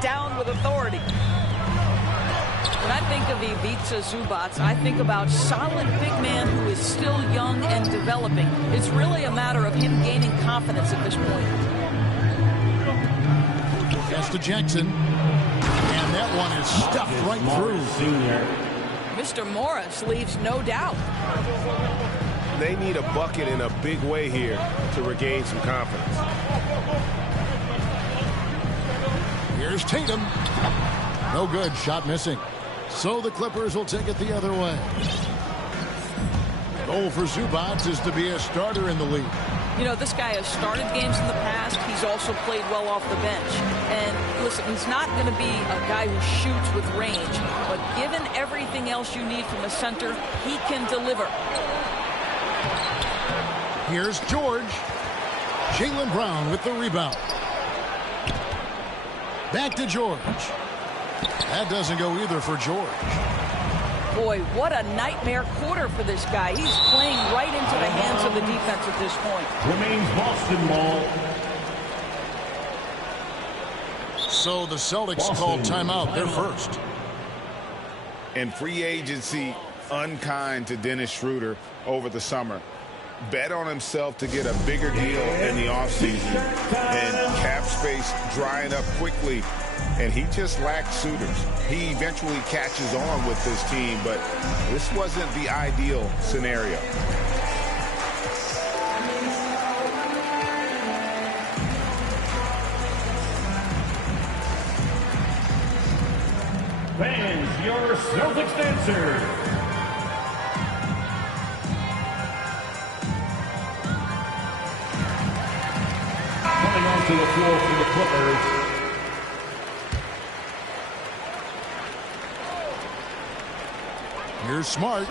down with authority. When I think of Ivica Zubac, I think about solid big man who is still young and developing. It's really a matter of him gaining confidence at this point. Pass to Jackson. And that one is stuffed right through. Mr. Morris leaves no doubt. They need a bucket in a big way here to regain some confidence. Here's Tatum. No good. Shot missing. So the Clippers will take it the other way. Goal for Zubac is to be a starter in the league. You know, this guy has started games in the past. He's also played well off the bench. And listen, he's not going to be a guy who shoots with range. But given everything else you need from a center, he can deliver. Here's George. Jaylen Brown with the rebound. Back to George. That doesn't go either for George. Boy, what a nightmare quarter for this guy. He's playing right into the hands of the defense at this point. Remains Boston ball. So the Celtics called timeout. They're first. And free agency unkind to Dennis Schroeder over the summer. Bet on himself to get a bigger deal in the offseason. And cap space drying up quickly. And he just lacked suitors. He eventually catches on with this team, but this wasn't the ideal scenario. Fans, your Celtics dancer. Coming onto the floor for the Clippers. Here's Smart.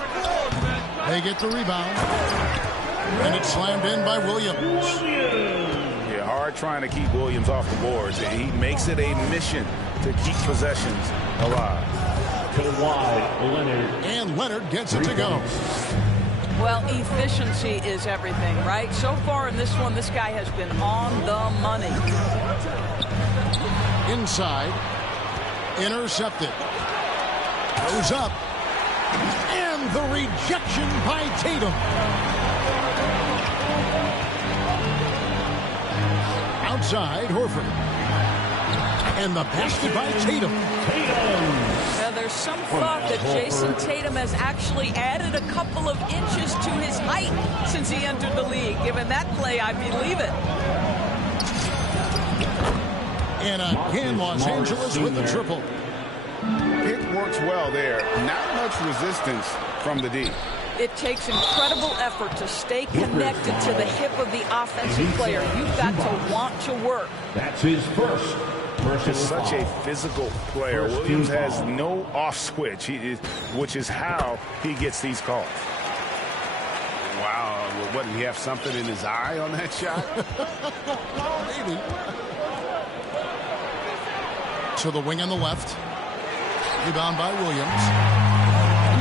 They get the rebound. And it's slammed in by Williams. Yeah, hard trying to keep Williams off the boards. He makes it a mission to keep possessions alive. Kawhi Leonard. And Leonard gets it to go. Well, efficiency is everything, right? So far in this one, this guy has been on the money. Inside. Intercepted. Goes up. And the rejection by Tatum. Outside, Horford. And the basket by Tatum. Now, there's some thought that Jason Tatum has actually added a couple of inches to his height since he entered the league. Given that play, I believe it. And again, Los Angeles with the triple. Pick works well there. Not much resistance from the D. It takes incredible effort to stay connected to the hip of the offensive player. You've got to want to work. That's his first. He's such a physical player. Williams has no off switch, which is how he gets these calls. Wow, what, did he have something in his eye on that shot? Maybe. To the wing on the left. Rebound by Williams.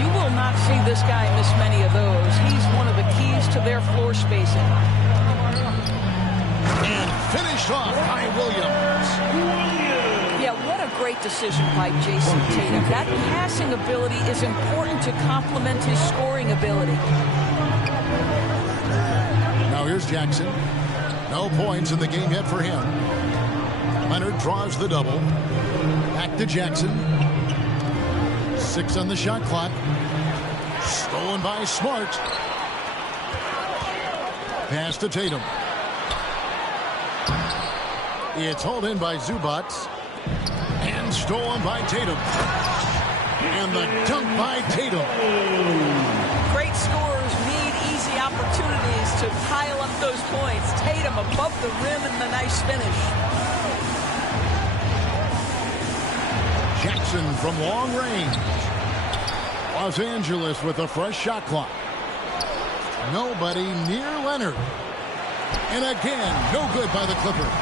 You will not see this guy miss many of those. He's one of the keys to their floor spacing. And finished off by Williams. Yeah, what a great decision by Jason Tatum. That passing ability is important to complement his scoring ability. Now here's Jackson. No points in the game yet for him. Leonard draws the double. Back to Jackson. 6 on the shot clock. Stolen by Smart. Pass to Tatum. It's hauled in by Zubac. And stolen by Tatum. And the dunk by Tatum. Great scorers need easy opportunities to pile up those points. Tatum above the rim and the nice finish. Jackson from long range. Los Angeles with a fresh shot clock. Nobody near Leonard. And again, no good by the Clippers.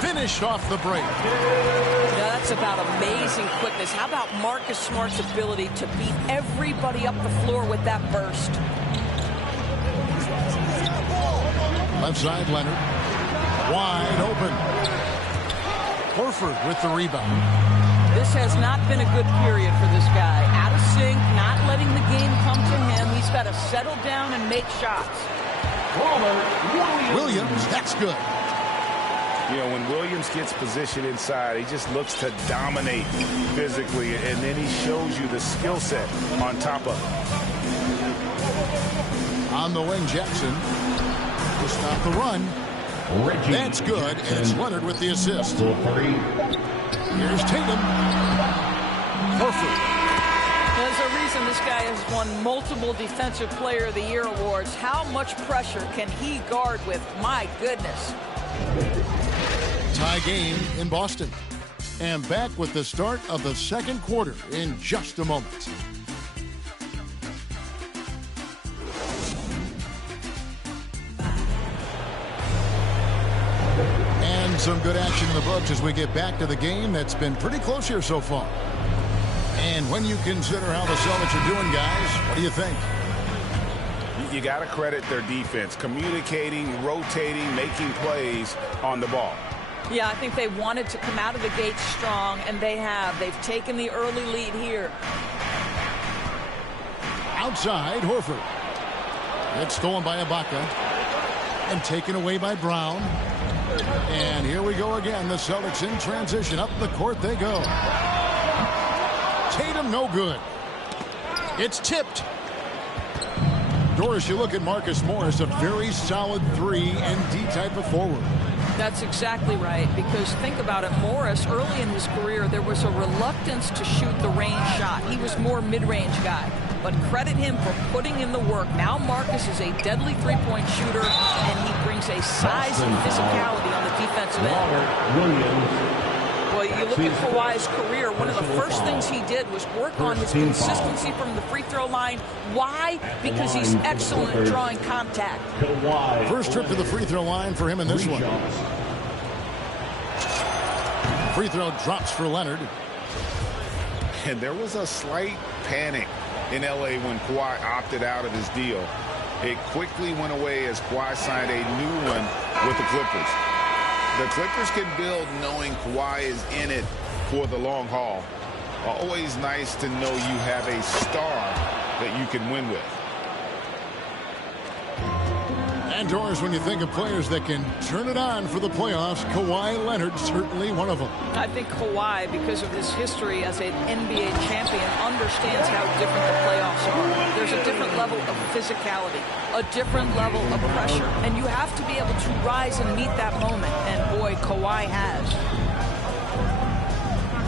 Finished off the break. Now that's about amazing quickness. How about Marcus Smart's ability to beat everybody up the floor with that burst? Left side, Leonard. Wide open. Horford with the rebound. This has not been a good period for this guy. Out of sync, not letting the game come to him. He's got to settle down and make shots. Williams, that's good. You know, when Williams gets positioned inside, he just looks to dominate physically, and then he shows you the skill set on top of it. On the wing, Jackson to stop the run. That's good, and it's Leonard with the assist. Here's Tatum. Horford. There's a reason this guy has won multiple Defensive Player of the Year awards. How much pressure can he guard with? My goodness. Tie game in Boston. And back with the start of the second quarter in just a moment. And some good action in the books as we get back to the game that's been pretty close here so far. And when you consider how the Celtics are doing, guys, what do you think? You got to credit their defense, communicating, rotating, making plays on the ball. Yeah, I think they wanted to come out of the gate strong, and they have. They've taken the early lead here. Outside, Horford. It's stolen by Ibaka and taken away by Brown. And here we go again. The Celtics in transition. Up the court they go. Tatum, no good. It's tipped. Doris, you look at Marcus Morris, a very solid 3-and-D type of forward. That's exactly right, because think about it. Morris, early in his career, there was a reluctance to shoot the range shot. He was more mid-range guy. But credit him for putting in the work. Now Marcus is a deadly three-point shooter, and he brings a size and physicality on the defensive end. Well, you look at Kawhi's career, one of the first things he did was work on his consistency from the free throw line. Why? Because he's excellent at drawing contact. First trip to the free throw line for him in this one. Free throw drops for Leonard. And there was a slight panic in L.A. when Kawhi opted out of his deal. It quickly went away as Kawhi signed a new one with the Clippers. The Clippers can build knowing Kawhi is in it for the long haul. Always nice to know you have a star that you can win with. And Doris, when you think of players that can turn it on for the playoffs, Kawhi Leonard certainly one of them. I think Kawhi, because of his history as an NBA champion, understands how different the playoffs are. There's a different level of physicality, a different level of pressure, and you have to be able to rise and meet that moment, and boy, Kawhi has.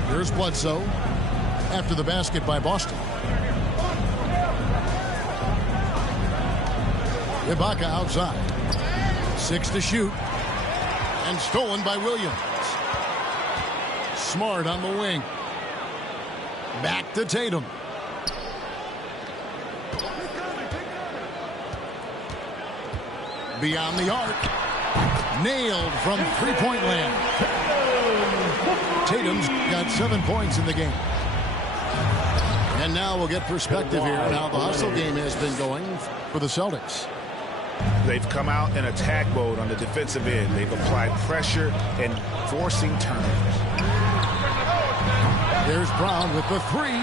Here's Bledsoe after the basket by Boston. Ibaka outside. 6 to shoot. And stolen by Williams. Smart on the wing. Back to Tatum. Beyond the arc. Nailed from three-point land. Tatum's got 7 points in the game. And now we'll get perspective here on how the hustle game has been going for the Celtics. They've come out in attack mode on the defensive end. They've applied pressure and forcing turnovers. There's Brown with the three.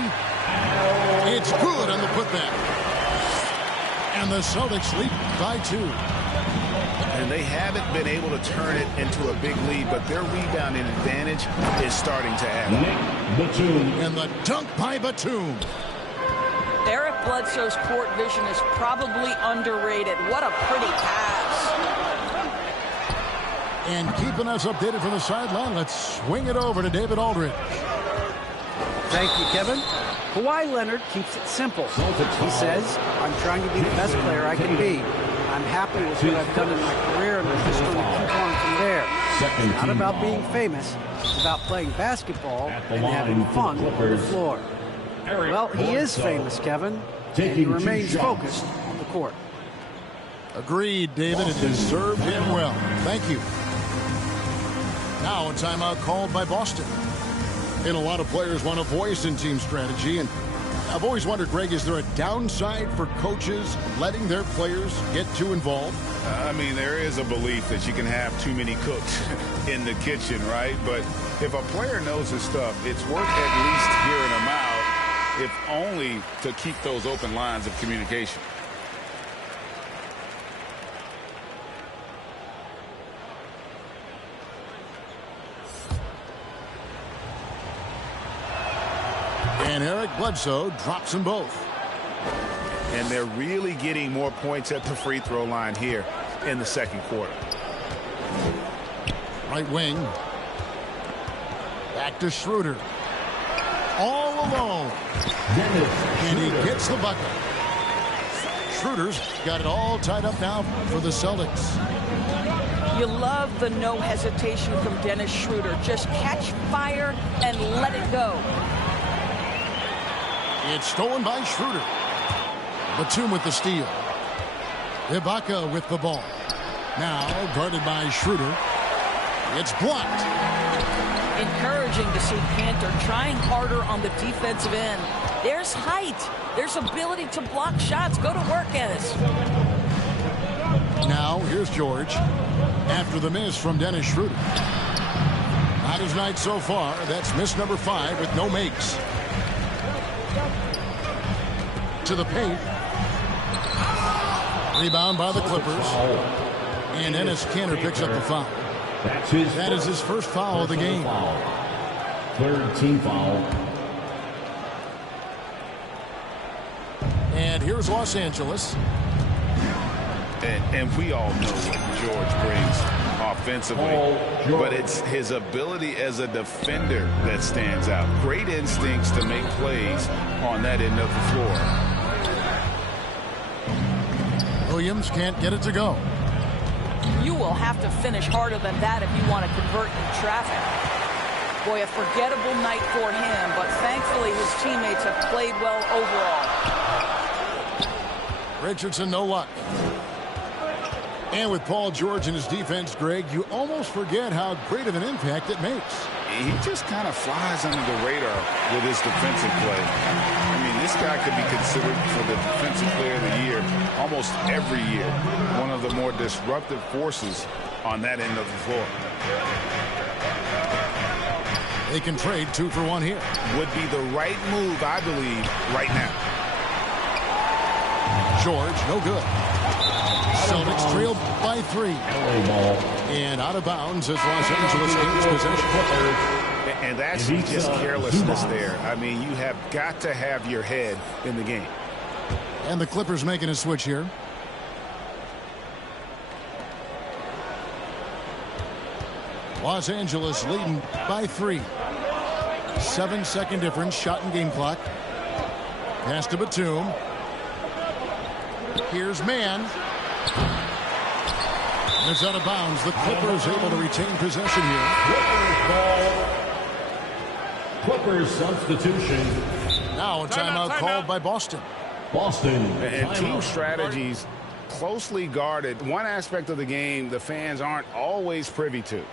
It's good on the putback. And the Celtics lead by 2. And they haven't been able to turn it into a big lead, but their rebounding advantage is starting to add up. And the dunk by Batum. Eric Bledsoe's court vision is probably underrated. What a pretty pass. And keeping us updated from the sideline, let's swing it over to David Aldridge. Thank you, Kevin. Kawhi Leonard keeps it simple. He says, I'm trying to be the best player I can be. I'm happy with what I've done in my career, and I'm just going to keep on from there. It's not about being famous. It's about playing basketball and having fun on the floor. Well, he is famous, Kevin, and he remains focused on the court. Agreed, David. It has served him well. Thank you. Now a timeout called by Boston. And a lot of players want a voice in team strategy, and I've always wondered, Greg, is there a downside for coaches letting their players get too involved? I mean, there is a belief that you can have too many cooks in the kitchen, right? But if a player knows his stuff, it's worth at least hearing him out, if only to keep those open lines of communication. And Eric Bledsoe drops them both. And they're really getting more points at the free throw line here in the second quarter. Right wing. Back to Schroeder. All alone. And he gets the bucket. Schroeder's got it all tied up now for the Celtics. You love the no hesitation from Dennis Schroeder. Just catch fire and let it go. It's stolen by Schroeder. Batum with the steal. Ibaka with the ball. Now guarded by Schroeder. It's blocked. Encouraging to see Cantor trying harder on the defensive end. There's height. There's ability to block shots. Go to work, Ennis. Now here's George. After the miss from Dennis Schroeder. Not his night so far. That's miss number 5 with no makes. To the paint. Rebound by the Clippers. And Enes Kanter picks up the foul. That is his first foul of the game. Third team foul. And here's Los Angeles. And we all know what George brings offensively, but it's his ability as a defender that stands out. Great instincts to make plays on that end of the floor. Williams can't get it to go. You will have to finish harder than that if you want to convert in traffic. Boy, a forgettable night for him, but thankfully his teammates have played well overall. Richardson, no luck. And with Paul George in his defense, Greg, you almost forget how great of an impact it makes. He just kind of flies under the radar with his defensive play. I mean, this guy could be considered for the Defensive Player of the Year almost every year. One of the more disruptive forces on that end of the floor. They can trade 2 for 1 here. Would be the right move, I believe, right now. George, no good. Celtics trail by 3. And out of bounds as Los Angeles gains possession. And that's just carelessness there. I mean, you have got to have your head in the game. And the Clippers making a switch here. Los Angeles leading by 3. 7-second difference, shot and game clock. Pass to Batum. Here's Mann. It's out of bounds. The Clippers able to retain possession here. Clippers substitution. Now a timeout called by Boston. And team strategies closely guarded. One aspect of the game the fans aren't always privy to.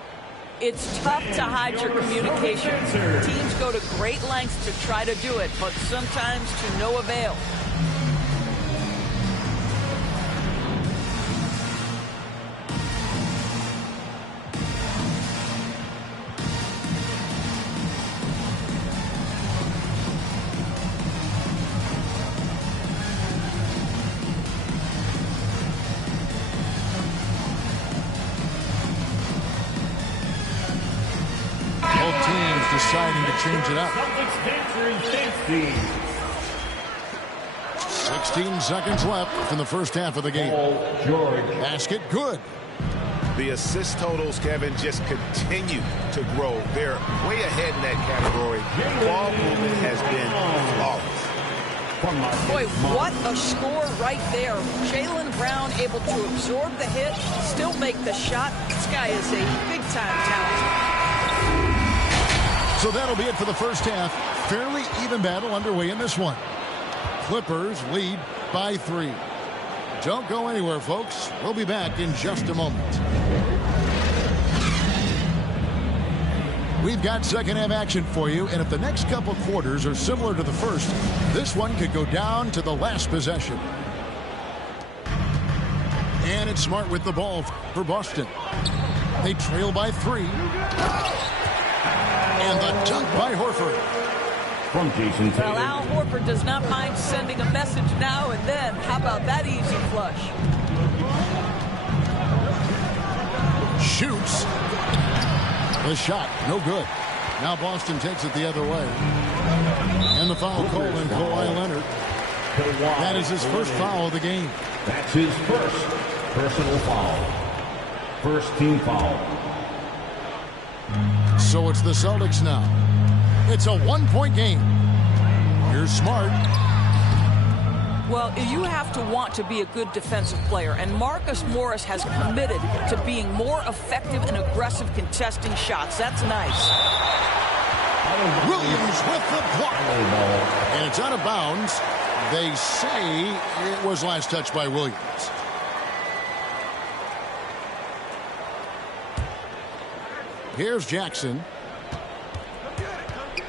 It's tough to hide your communication. Teams go to great lengths to try to do it, but sometimes to no avail. Deciding to change it up. 16 seconds left in the first half of the game. Basket good. The assist totals, Kevin, just continue to grow. They're way ahead in that category. Ball movement has been flawless. Boy, what a score right there. Jaylen Brown able to absorb the hit, still make the shot. This guy is a big-time talent. So that'll be it for the first half. Fairly even battle underway in this one. Clippers lead by 3. Don't go anywhere, folks. We'll be back in just a moment. We've got second half action for you, and if the next couple quarters are similar to the first, this one could go down to the last possession. And it's Smart with the ball for Boston. They trail by 3. And the dunk by Horford. From Jason Tatum. Well, Al Horford does not mind sending a message now and then. How about that easy flush? Shoots. The shot, no good. Now Boston takes it the other way. And the foul call on Kawhi Leonard. That is his first foul of the game. That's his first personal foul. First team foul. So it's the Celtics now. It's a one-point game. Here's Smart. Well, you have to want to be a good defensive player, and Marcus Morris has committed to being more effective and aggressive contesting shots. That's nice. Williams with the block. And it's out of bounds. They say it was last touched by Williams. Here's Jackson.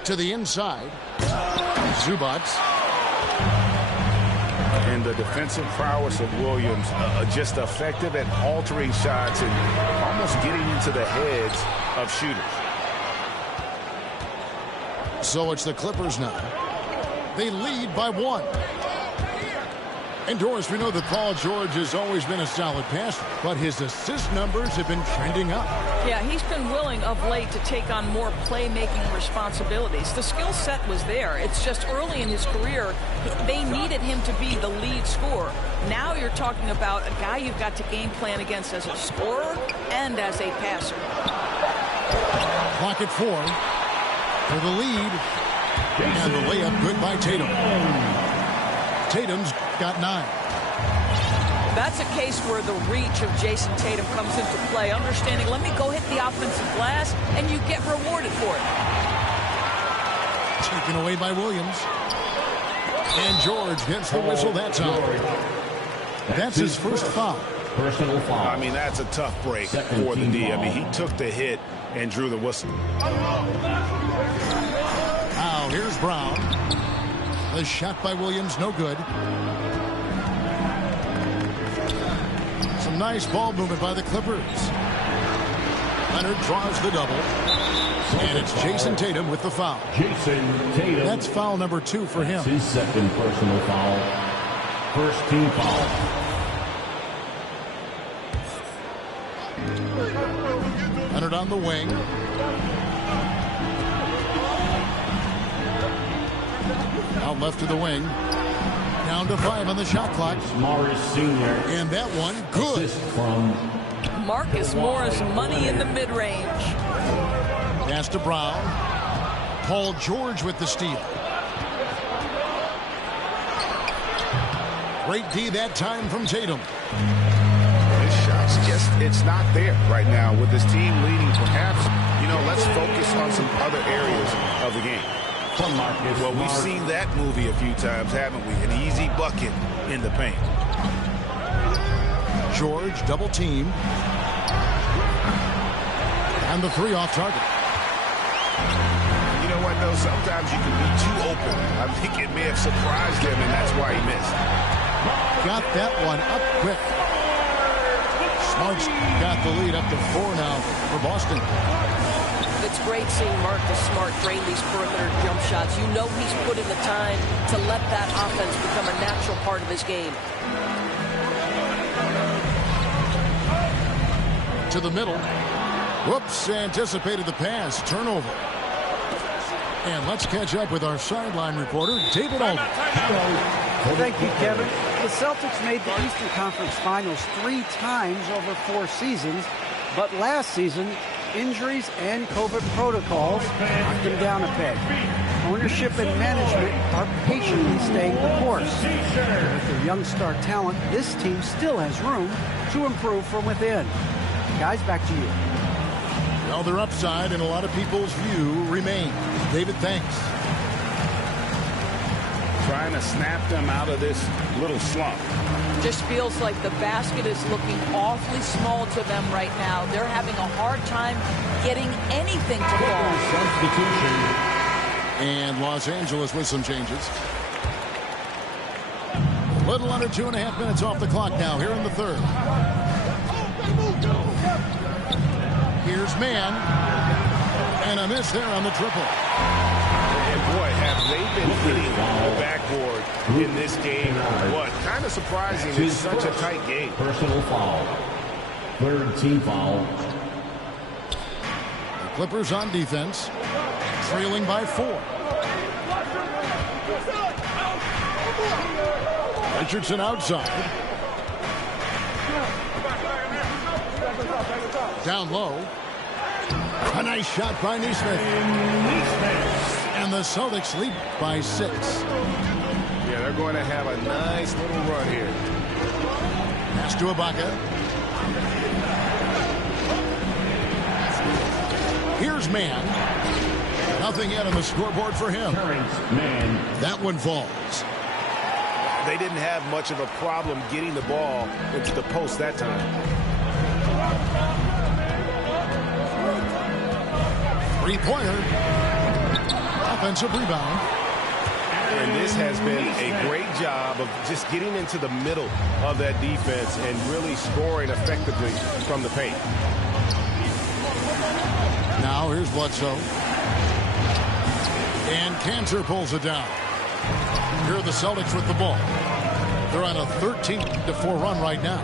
To the inside. Zubac. And the defensive prowess of Williams, just effective at altering shots and almost getting into the heads of shooters. So it's the Clippers now. They lead by 1. And Doris, we know that Paul George has always been a solid passer, but his assist numbers have been trending up. Yeah, he's been willing of late to take on more playmaking responsibilities. The skill set was there. It's just early in his career, they needed him to be the lead scorer. Now you're talking about a guy you've got to game plan against as a scorer and as a passer. Clock at 4 for the lead. And the layup good by Tatum. Tatum's got 9. That's a case where the reach of Jason Tatum comes into play. Understanding, let me go hit the offensive glass, and you get rewarded for it. Taken away by Williams. And George gets the whistle that time. That's his first foul. Personal foul. I mean, that's a tough break for the D. I mean, he took the hit and drew the whistle. Now here's Brown. The shot by Williams, no good. Some nice ball movement by the Clippers. Leonard draws the double. And it's Jason Tatum with the foul. Jason Tatum. That's foul number 2 for him. That's his second personal foul. First team foul. Leonard on the wing. Out left to the wing. Down to 5 on the shot clock. Morris Sr. And that one, good. Assist from Marcus Morris, money in the mid-range. Pass to Brown. Paul George with the steal. Great D that time from Tatum. His shot's just, it's not there right now with his team leading. Perhaps, you know, let's focus on some other areas of the game. Well, we've seen that movie a few times, haven't we? An easy bucket in the paint. George double team. And the 3 off target. You know what, though? Sometimes you can be too open. I think it may have surprised him, and that's why he missed. Got that one up quick. Smart's got the lead up to 4 now for Boston. It's great seeing Marcus Smart drain these perimeter jump shots. You know he's put in the time to let that offense become a natural part of his game. To the middle. Whoops, anticipated the pass. Turnover. And let's catch up with our sideline reporter, David Alden. Thank you, Kevin. The Celtics made the Eastern Conference Finals 3 times over 4 seasons, but last season, injuries and COVID protocols knocked them down a peg. Ownership and management are patiently staying the course. With their young star talent, this team still has room to improve from within. Guys, back to you. Well, their upside in a lot of people's view remains. David, thanks. trying to snap them out of this little slump. Just feels like the basket is looking awfully small to them right now. They're having a hard time getting anything to fall. Substitution. And Los Angeles with some changes. Little under 2.5 minutes off the clock now here in the third. Here's Mann. And a miss there on the triple. And boy, have they been hitting the backboard in this game. What? Kind of surprising. It's such a tight game. Personal foul. Third team foul. The Clippers on defense. Trailing by 4. Richardson outside. Down low. A nice shot by Neesmith. And the Celtics lead by 6. Yeah, they're going to have a nice little run here. Pass to Ibaka. Here's Mann. Nothing yet on the scoreboard for him. Mann. That one falls. They didn't have much of a problem getting the ball into the post that time. Three-pointer. Offensive rebound. And this has been a great job of just getting into the middle of that defense and really scoring effectively from the paint. Now here's Bledsoe. And Cantor pulls it down. Here are the Celtics with the ball. They're on a 13-4 run right now.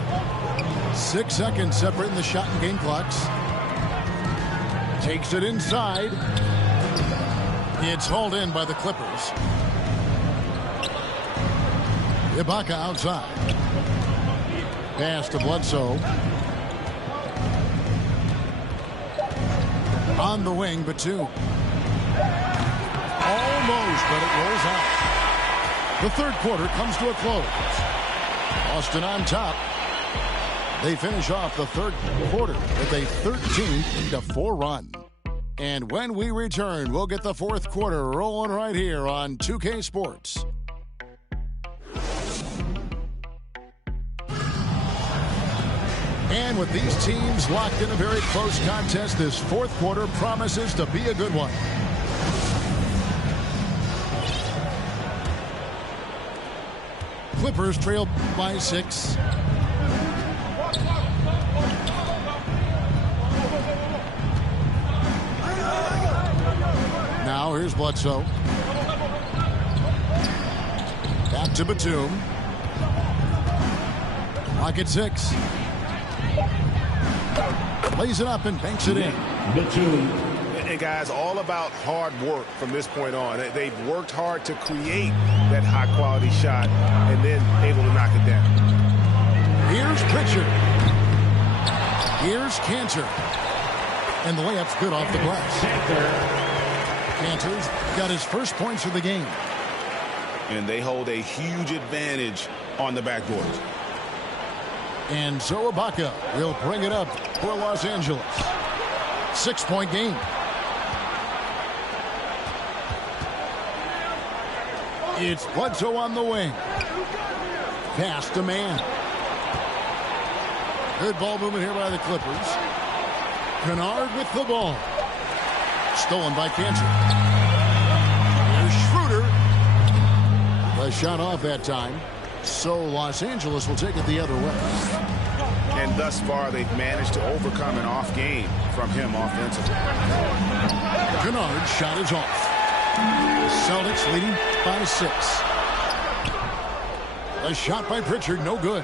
6 seconds separating the shot and game clocks. Takes it inside. It's hauled in by the Clippers. Ibaka outside. Pass to Bledsoe. On the wing, Batum. Almost, but it rolls out. The third quarter comes to a close. Boston on top. They finish off the third quarter with a 13-4 run. And when we return, we'll get the fourth quarter rolling right here on 2K Sports. And with these teams locked in a very close contest, this fourth quarter promises to be a good one. Clippers trail by 6. Now here's Bledsoe. Back to Batum. Lock at 6. Lays it up and banks it in. Batum. And guys, all about hard work from this point on. They've worked hard to create that high-quality shot and then able to knock it down. Here's Pritchard. Here's Cantor. And the layup's good off the glass. Cantor's got his first points of the game. And they hold a huge advantage on the backboard. And so Ibaka will bring it up for Los Angeles. 6-point game. It's Bledsoe on the wing. Pass to Mann. Good ball movement here by the Clippers. Kennard with the ball. Stolen by Cantor. Here's Schroeder. The shot off that time. So Los Angeles will take it the other way. And thus far, they've managed to overcome an off game from him offensively. Kennard's shot is off. Celtics leading by 6. A shot by Pritchard, no good.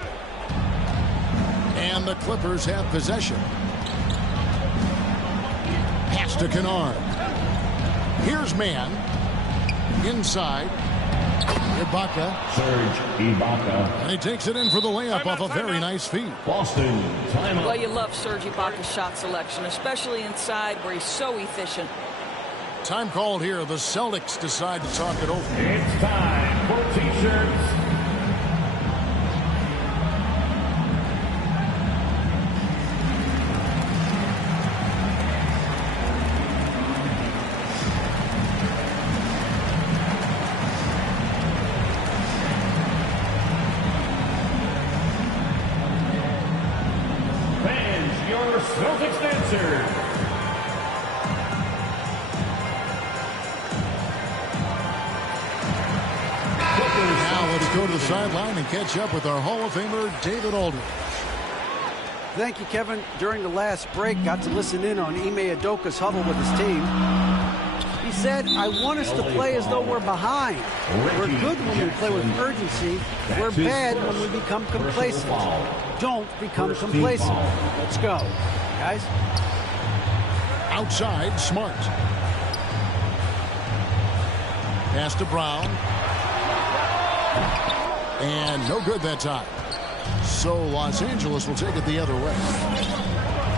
And the Clippers have possession. Pass to Kennard. Here's Mann. Inside. Ibaka. Serge Ibaka. And he takes it in for the layup off a very nice feed. Boston, timeout. Well, you love Serge Ibaka's shot selection, especially inside where he's so efficient. Time called here. The Celtics decide to talk it over. It's time for T-shirts. to the sideline and catch up with our Hall of Famer, David Aldridge. Thank you, Kevin. During the last break, got to listen in on Ime Udoka's huddle with his team. He said, I want us to play as though we're behind. We're good when we play with urgency. We're bad when we become complacent. Don't become complacent. Let's go, guys. Outside, Smart. Pass to Brown. And no good that time. So Los Angeles will take it the other way.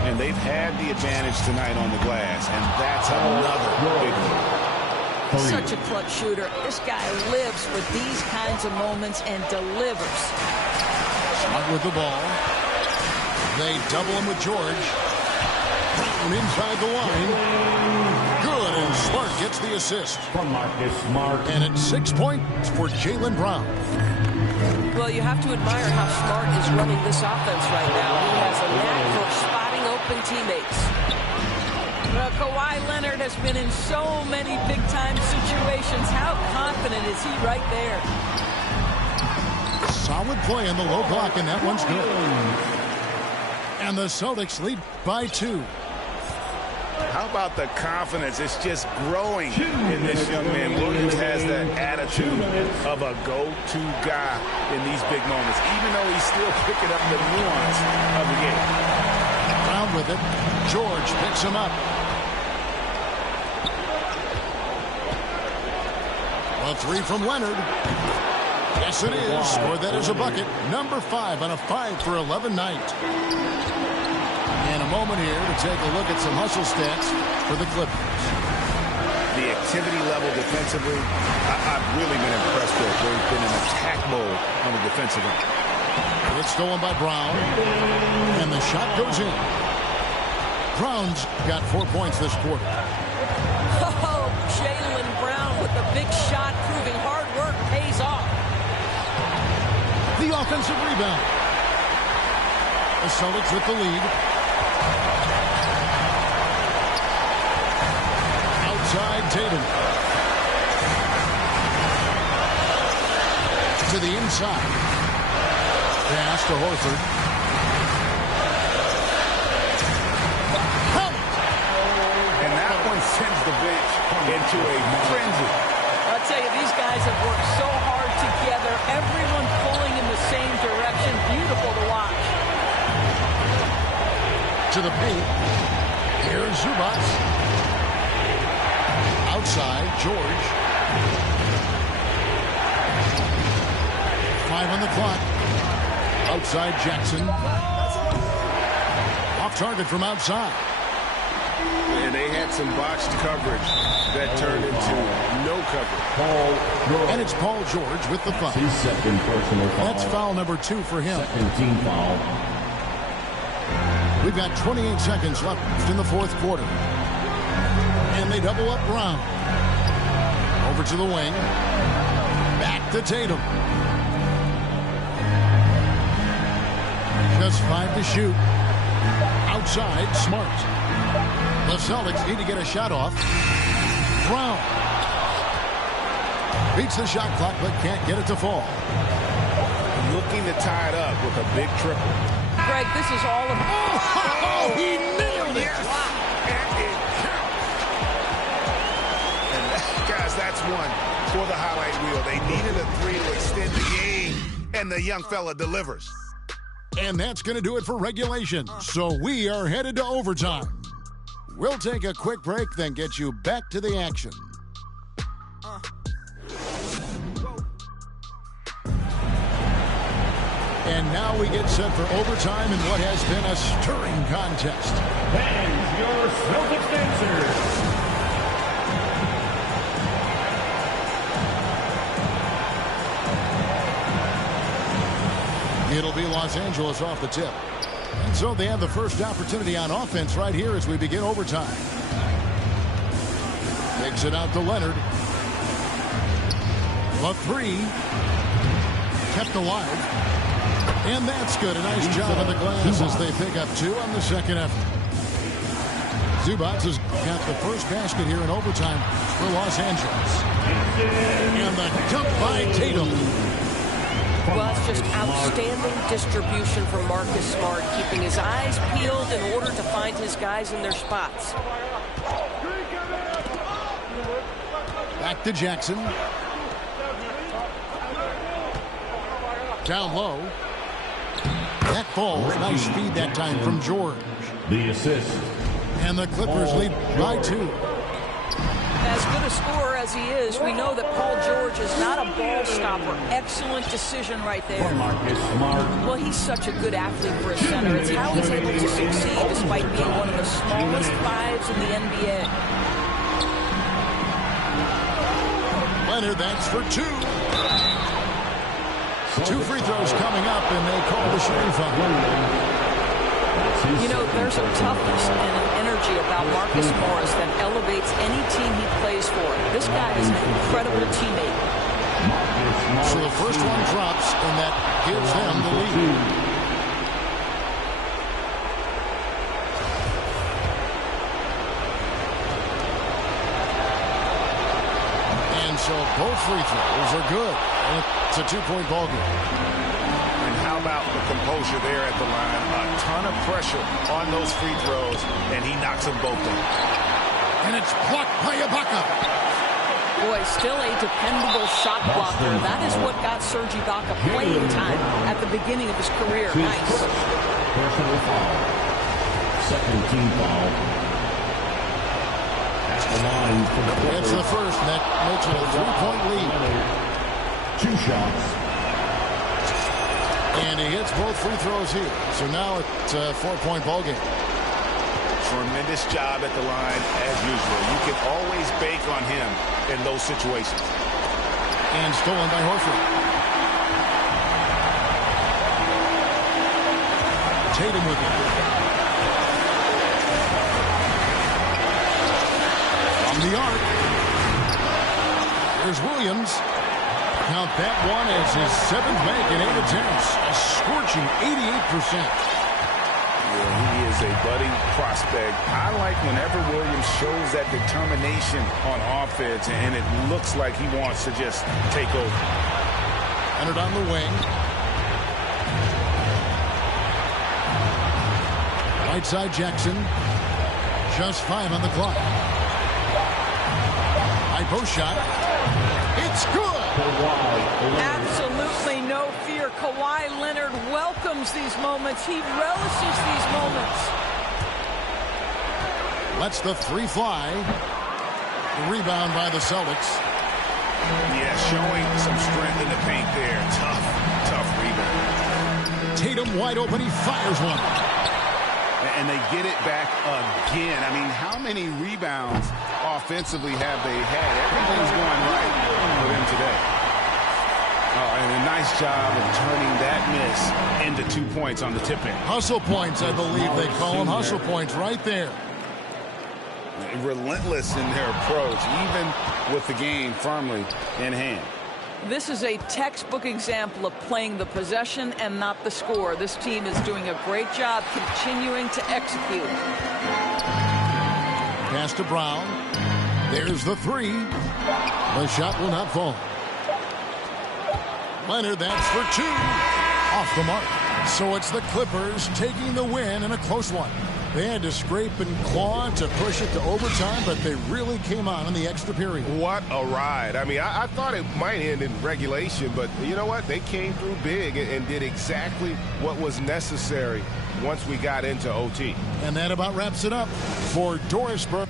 And they've had the advantage tonight on the glass, and that's another big one. Such a clutch shooter. This guy lives for these kinds of moments and delivers. Smart with the ball. They double him with George. Brown inside the line. Good, and Smart gets the assist. And it's 6 points for Jaylen Brown. Well, you have to admire how Smart is running this offense right now. He has a knack for spotting open teammates. Kawhi Leonard has been in so many big-time situations. How confident is he right there? Solid play on the low block, and that one's good. And the Celtics lead by 2. How about the confidence? It's just growing in this young man. Williams has that attitude of a go-to guy in these big moments, even though he's still picking up the nuance of the game. Brown with it. George picks him up. A 3 from Leonard. Yes, it is. Or that is a bucket. Number 5 on a 5-for-11 night. And a moment here to take a look at some hustle stats for the Clippers. The activity level defensively, I've really been impressed with. They've been in attack mode on the defensive end. It's stolen by Brown. And the shot goes in. Brown's got 4 points this quarter. Oh, Jaylen Brown with the big shot, proving hard work pays off. The offensive rebound. The Celtics with the lead. Outside Tatum. To the inside. Pass to Horford. And that one sends the bench into a frenzy. I'll tell you, these guys have worked so hard together. Everyone pulling in the same direction. Beautiful to watch. To the paint. Here's Zubac. Outside, George. 5 on the clock. Outside, Jackson. Off target from outside. And they had some botched coverage that turned into no coverage. And it's Paul George with the foul. His second personal foul. That's foul number 2 for him. Second team foul. We've got 28 seconds left in the fourth quarter. And they double up Brown. Over to the wing. Back to Tatum. Just 5 to shoot. Outside, Smart. The Celtics need to get a shot off. Brown. Beats the shot clock, but can't get it to fall. Looking to tie it up with a big triple. Greg, this is all of... Oh, he nailed it! And guys, that's one for the highlight reel. They needed a 3 to extend the game, and the young fella delivers. And that's going to do it for regulation. So we are headed to overtime. We'll take a quick break, then get you back to the action. And now we get set for overtime in what has been a stirring contest. And your Celtics dancers. It'll be Los Angeles off the tip. And so they have the first opportunity on offense right here as we begin overtime. Takes it out to Leonard. A 3. Kept alive. And that's good. A nice job on the glass as they pick up 2 on the second effort. Zubac has got the first basket here in overtime for Los Angeles. And the dunk by Tatum. Well, it's just outstanding distribution from Marcus Smart, keeping his eyes peeled in order to find his guys in their spots. Back to Jackson. Down low. That falls. Nice feed that time from George. The assist. And the Clippers lead by 2. As good a scorer as he is, we know that Paul George is not a ball stopper. Excellent decision right there. Marcus Smart. Well, he's such a good athlete for a center. It's how he's able to succeed despite being one of the smallest fives in the NBA. Leonard, that's for 2. 2 free throws coming up, and they call the shooting foul. You know, there's a toughness and an energy about Marcus Morris that elevates any team he plays for. This guy is an incredible teammate. So the first one drops, and that gives them the lead. And so both free throws are good. And it's a 2-point ball game. And how about the composure there at the line? A ton of pressure on those free throws, and he knocks them both in. And it's blocked by Ibaka. Boy, still a dependable shot blocker. That is what got Serge Ibaka playing time at the beginning of his career. Nice. Personal foul. Second team foul. At the line for the Clippers. It's the first, and that makes it a 3-point lead. 2 shots. And he hits both free throws here. So now it's a 4-point ball game. Tremendous job at the line, as usual. You can always bank on him in those situations. And stolen by Horford. Tatum with it. From the arc. There's Williams. Count that one as his 7th make in 8 attempts. A scorching 88%. Yeah, he is a budding prospect. I like whenever Williams shows that determination on offense, and it looks like he wants to just take over. Entered on the wing. Right side Jackson. Just 5 on the clock. High post shot. It's good. Absolutely no fear. Kawhi Leonard welcomes these moments. He relishes these moments. Lets the 3 fly. The rebound by the Celtics. Yeah, showing some strength in the paint there. Tough rebound. Tatum wide open. He fires one. And they get it back again. I mean, how many rebounds offensively have they had? Everything's going right for them today. And a nice job of turning that miss into 2 points on the tip-in. Hustle points, I believe they call them. Hustle points right there. Relentless in their approach, even with the game firmly in hand. This is a textbook example of playing the possession and not the score. This team is doing a great job continuing to execute. Pass to Brown. There's the 3. The shot will not fall. Leonard, that's for 2. Off the mark. So it's the Clippers taking the win in a close one. They had to scrape and claw to push it to overtime, but they really came on in the extra period. What a ride. I mean, I thought it might end in regulation, but you know what? They came through big and did exactly what was necessary once we got into OT. And that about wraps it up for Doris Burke.